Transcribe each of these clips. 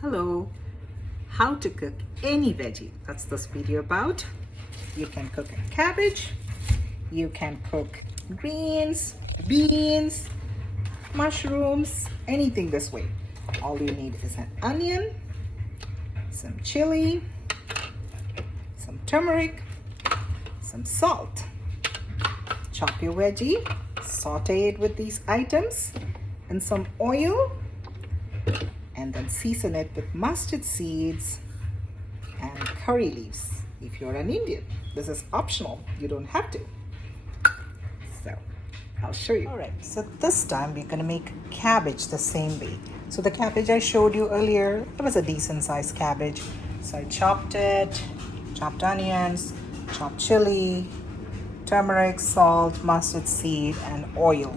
Hello, how to cook any veggie. That's this video about. You can cook a cabbage, you can cook greens, beans, mushrooms, anything this way. All you need is an onion, some chili, some turmeric, some salt. Chop your veggie, saute it with these items and some oil, and then season it with mustard seeds and curry leaves. If you're an Indian, this is optional, you don't have to. So I'll show you. All right, so this time we're gonna make cabbage the same way. So the cabbage I showed you earlier, it was a decent sized cabbage. So I chopped it, chopped onions, chopped chili, turmeric, salt, mustard seed, and oil.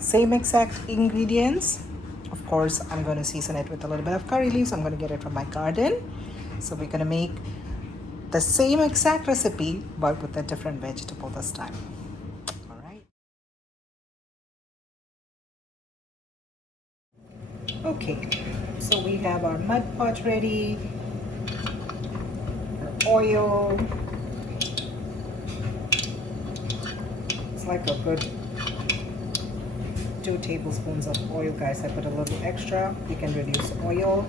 Same exact ingredients. Of course, I'm going to season it with a little bit of curry leaves. I'm going to get it from my garden. So we're going to make the same exact recipe, but with a different vegetable this time. All right. Okay, so we have our mud pot ready, our oil. It's like a good 2 tablespoons of oil, guys. I put a little extra. You can reduce oil.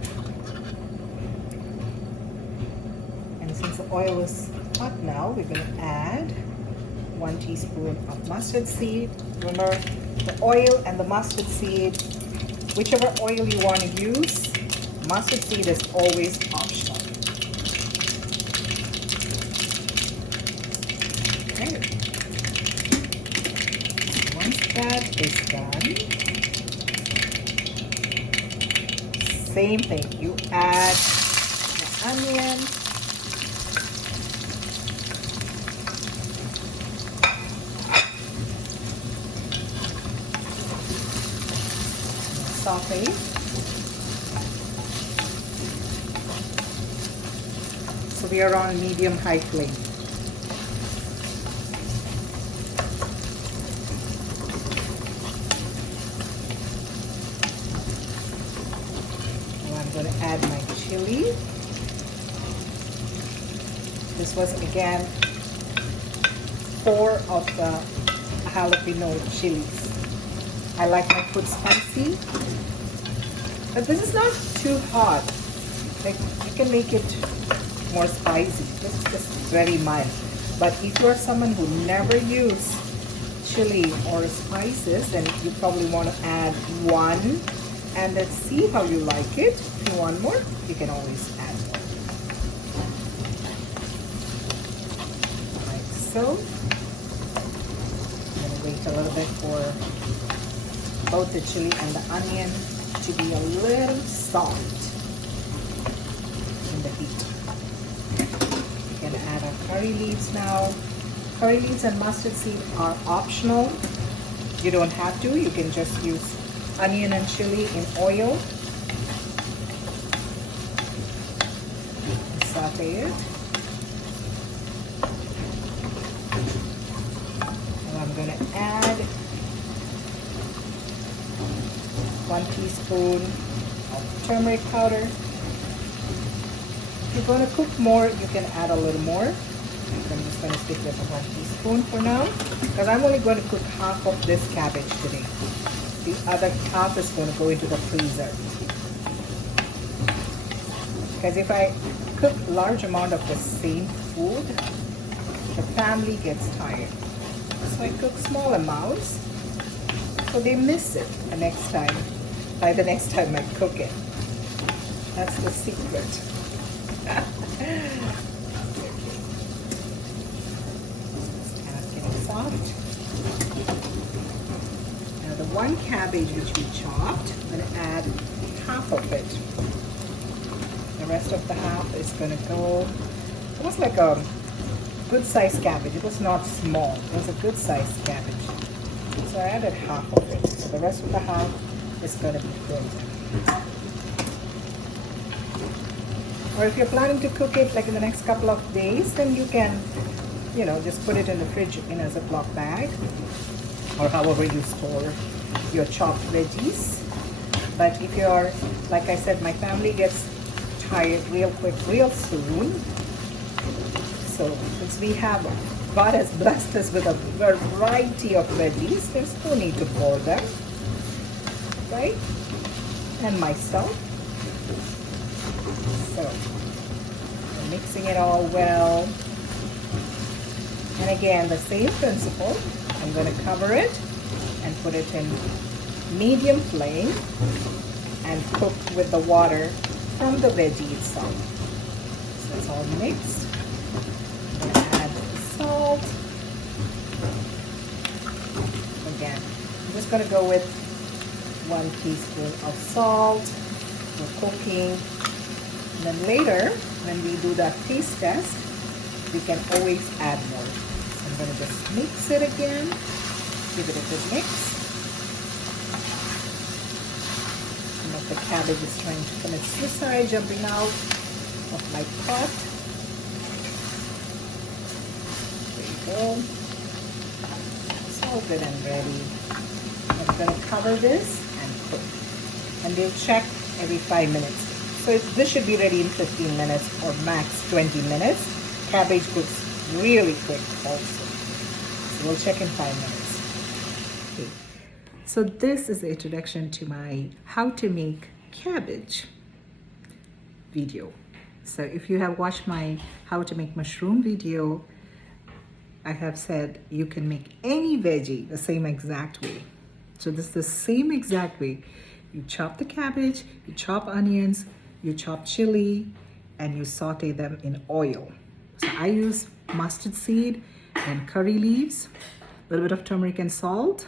And since the oil is hot now, we're going to add 1 teaspoon of mustard seed. Remember, the oil and the mustard seed, whichever oil you want to use, mustard seed is always optional. Okay. Once that is done, same thing, you add the onion, saute, so we are on medium-high flame. I'm going to add my chili. This was again 4 of the jalapeno chilies. I like my food spicy, but this is not too hot. Like, you can make it more spicy. This is just very mild. But if you are someone who never use chili or spices, then you probably want to add 1. And let's see how you like it. If you want more, you can always add more. Like so. I'm going to wait a little bit for both the chili and the onion to be a little soft in the heat. We're going to add our curry leaves now. Curry leaves and mustard seed are optional. You don't have to. You can just use onion and chili in oil. Saute it. And I'm going to add 1 teaspoon of turmeric powder. If you're going to cook more, you can add a little more. I'm just going to stick with 1 teaspoon for now, because I'm only going to cook half of this cabbage today. The other half is going to go into the freezer. Because if I cook large amount of the same food, the family gets tired. So I cook small amounts, so they miss it the next time. By the next time I cook it. That's the secret. It's getting soft. The 1 cabbage which we chopped, I'm going to add half of it. The rest of the half is going to go, it was like a good sized cabbage. It was not small, it was a good sized cabbage. So I added half of it. So the rest of the half is going to be frozen. Or if you're planning to cook it like in the next couple of days, then you can, just put it in the fridge in a Ziploc bag, or however you store your chopped veggies. But if you're, like I said, my family gets try it real quick, real soon. So since we have, God has blessed us with a variety of veggies, there's no need to boil them, right? And myself. So I'm mixing it all well. And again, the same principle. I'm going to cover it and put it in medium flame and cook with the water from the veggie itself. So it's all mixed. I'm going to add salt. Again, I'm just going to go with 1 teaspoon of salt for cooking. And then later, when we do that taste test, we can always add more. So I'm going to just mix it again, give it a good mix. And if the cabbage is trying to commit suicide, jumping out of my pot. There you go. It's all good and ready. I'm going to cover this and cook. And we'll check every 5 minutes. So this should be ready in 15 minutes or max 20 minutes. Cabbage cooks really quick also. So we'll check in 5 minutes. Okay. So this is the introduction to my how to make cabbage video. So if you have watched my how to make mushroom video, I have said you can make any veggie the same exact way. So this is the same exact way. You chop the cabbage, you chop onions, you chop chili, and you saute them in oil. So I use mustard seed and curry leaves, a little bit of turmeric and salt,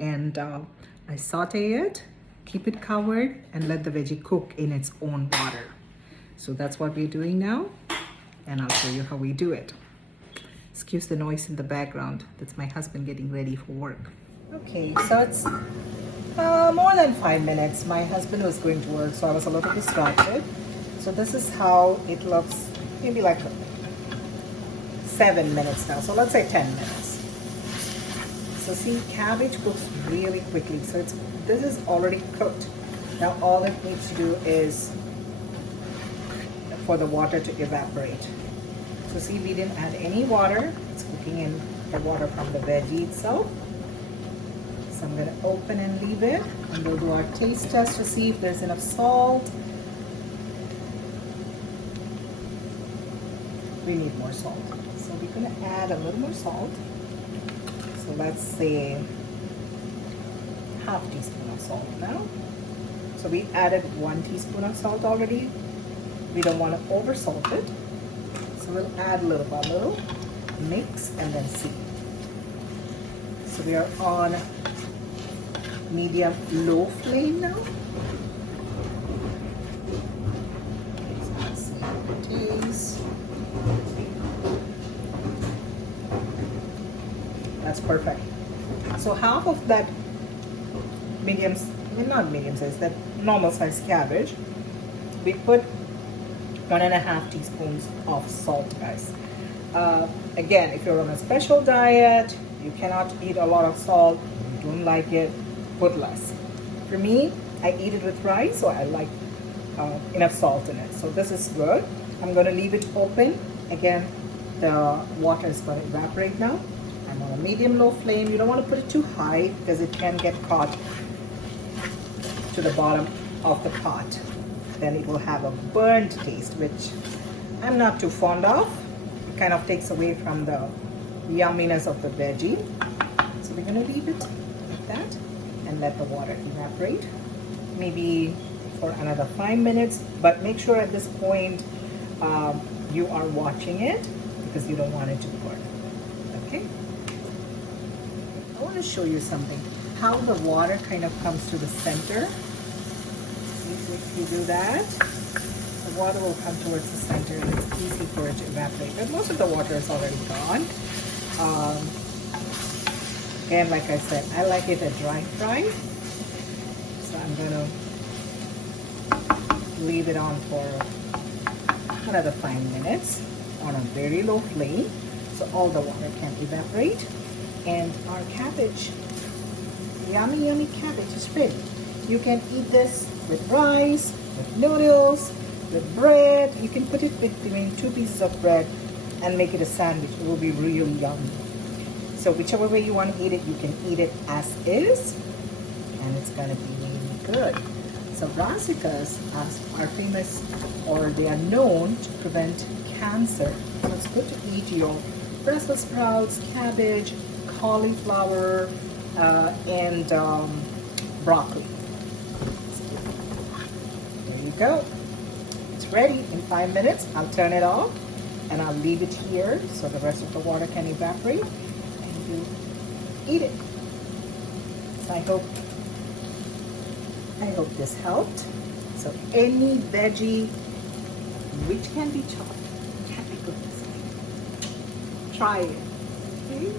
and I saute it, keep it covered, and let the veggie cook in its own water. So that's what we're doing now, and I'll show you how we do it. Excuse the noise in the background. That's my husband getting ready for work. Okay, so it's more than 5 minutes. My husband was going to work, so I was a little distracted. So this is how it looks, maybe like 7 minutes now. So let's say 10 minutes. So see, cabbage cooks really quickly. So this is already cooked. Now all it needs to do is for the water to evaporate. So see, we didn't add any water. It's cooking in the water from the veggie itself. So I'm going to open and leave it, and we'll do our taste test to see if there's enough salt. We need more salt. So we're going to add a little more salt. So let's say ½ teaspoon of salt now. So we added 1 teaspoon of salt already. We don't want to over salt it. So we'll add little by little, mix, and then see. So we are on medium low flame now. So let's see how it tastes. That's perfect. So half of that not medium size, that normal size cabbage, we put 1½ teaspoons of salt, guys. Again, if you're on a special diet, you cannot eat a lot of salt, you don't like it, put less. For me, I eat it with rice, so I like enough salt in it. So this is good. I'm going to leave it open. Again, the water is going to evaporate now. I'm on a medium-low flame. You don't want to put it too high because it can get caught to the bottom of the pot. Then it will have a burnt taste, which I'm not too fond of. It kind of takes away from the yumminess of the veggie. So we're going to leave it like that and let the water evaporate, maybe for another 5 minutes. But make sure at this point you are watching it because you don't want it to burn. Okay? I want to show you something. How the water kind of comes to the center. See, if you do that, the water will come towards the center and it's easy for it to evaporate. But most of the water is already gone. Again, like I said, I like it a dry fry. So I'm going to leave it on for another 5 minutes on a very low flame so all the water can evaporate. And our cabbage, yummy, yummy cabbage is ready. You can eat this with rice, with noodles, with bread. You can put it between two pieces of bread and make it a sandwich. It will be really yummy. So whichever way you want to eat it, you can eat it as is, and it's gonna be really good. So brassicas are famous, or they are known to prevent cancer. So it's good to eat your Brussels sprouts, cabbage, cauliflower, and broccoli. There you go. It's ready in 5 minutes. I'll turn it off and I'll leave it here so the rest of the water can evaporate, and you eat it. So I hope this helped. So any veggie which can be chopped can be cooked. Try it. Okay?